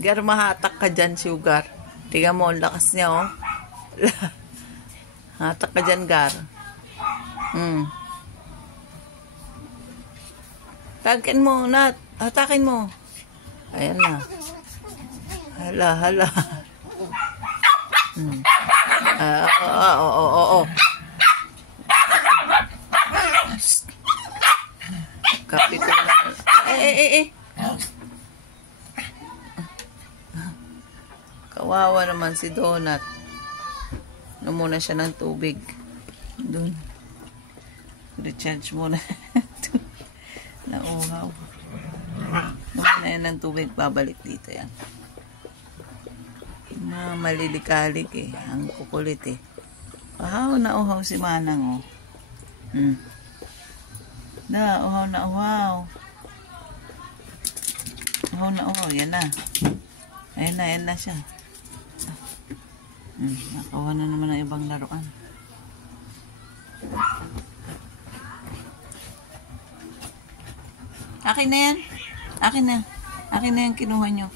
Gar, mahatak ka dyan, Sugar. Tingnan mo, ang lakas niya, oh. Hatak ka dyan, Gar. Takin mo, Nat. Hatakin mo. Ayan na. Hala, hala. Oo. Kapi ko na. Kawawa naman si Donut. Muna siya ng tubig. Doon. Recharge muna. Nauhaw. Muna yan ng tubig. Babalik dito yan. Malilikalik eh. Ang kukulit eh. Nauhaw si Manang oh. Uhaw na uhaw. Uhaw na uhaw. Yan na. Ayan na siya. Nakawa na naman ang ibang laruan. Akin na yan. Akin na yan kinuha nyo.